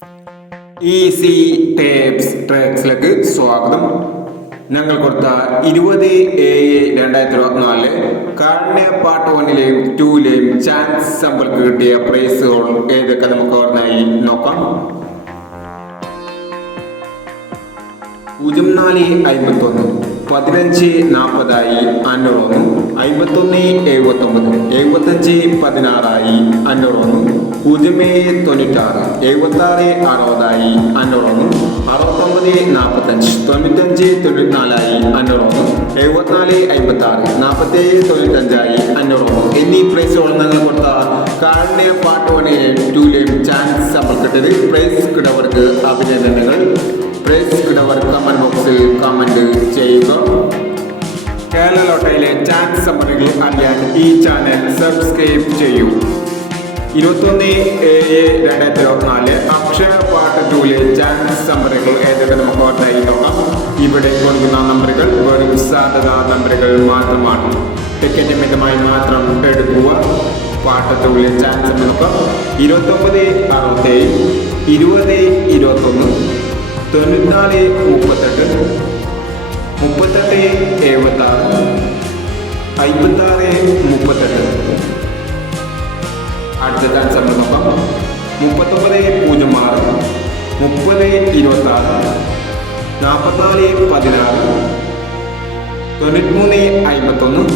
Easy tapes ട്രാക്സിലേക്ക് സ്വാഗതം. ഞങ്ങൾ കൊടുത്ത 20/7/2024 കാരുണ്യ പാർട്ട് 1ലെയും 2ലെയും ചാൻസ് സമ്പൾക്ക് കിട്ടിയ പ്രൈസുകൾ ഏതൊക്കെ നമുക്ക് ഓർമ്മയായി നോക്കാം. 0451 1540 501 5179 75 16 501 0796 76 60 501 69 45 95 94 501 74 56 47 95 501 എന്നീ പ്രൈസുകൾ നിങ്ങൾ കൊടുത്ത കാരുണ്യ പാർട്ട് 1ലെയും 2ലെയും ചാൻസ് നമ്മൾ കിട്ടിയത്. പ്രൈസ് കിടവർക്ക് അഭിനന്ദനങ്ങൾ. പ്രൈസ് കിടവർ കമന്റ് ബോക്സിൽ കമന്റ് ചെയ്യുക. കേരള ലോട്ടറിയിലെ ചാൻസ് സമ്മറികൾ അറിയാൻ ഈ ചാനൽ സബ്സ്ക്രൈബ് ചെയ്യൂ. 21/7/2024 അക്ഷയ പാർട്ട് 2ലെ ചാൻസ് സമ്മറികൾ ഏതൊക്കെ നമുക്ക് ഓർമ്മയായി നോക്കാം. ഇവിടെ കൊടുക്കുന്ന നമ്പറുകൾ വെറും സാധ്യതാ നമ്പറുകൾ മാത്രമാണ്. ടിക്കറ്റ് മിതമായി മാത്രം എടുക്കുക. പാർട്ട് 2ലെ ചാൻസ് നോക്കാം. 29 67 20 21 94 38 38 76 56 38. അടുത്ത ചാൻസ് നമ്മൾ നോക്കാം. 39 06 30 26 44 16 93 51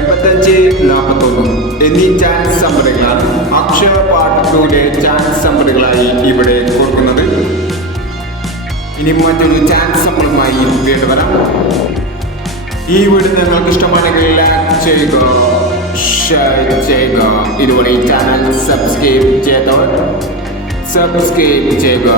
85 41 എന്നീ ചാൻസ് സമ്മറികളാണ് അക്ഷയ പാർട്ട് 2ലെ ചാൻസ് സമ്മറികളായി ഇവിടെ കൊടുക്കുന്നത്. ഇനി മറ്റൊരു ചാൻസ് സമ്മറുമായി വീണ്ടും വരാം. ഈ വീഡിയോ നിങ്ങൾക്ക് ഇഷ്ടമാണെങ്കിൽ ലൈക്ക് ചെയ്യുക, ഷെയർ ചെയ്യുക. ഇതുവരെ ഈ ചാനൽ സബ്സ്ക്രൈബ് ചെയ്തവർ സബ്സ്ക്രൈബ് ചെയ്യുക.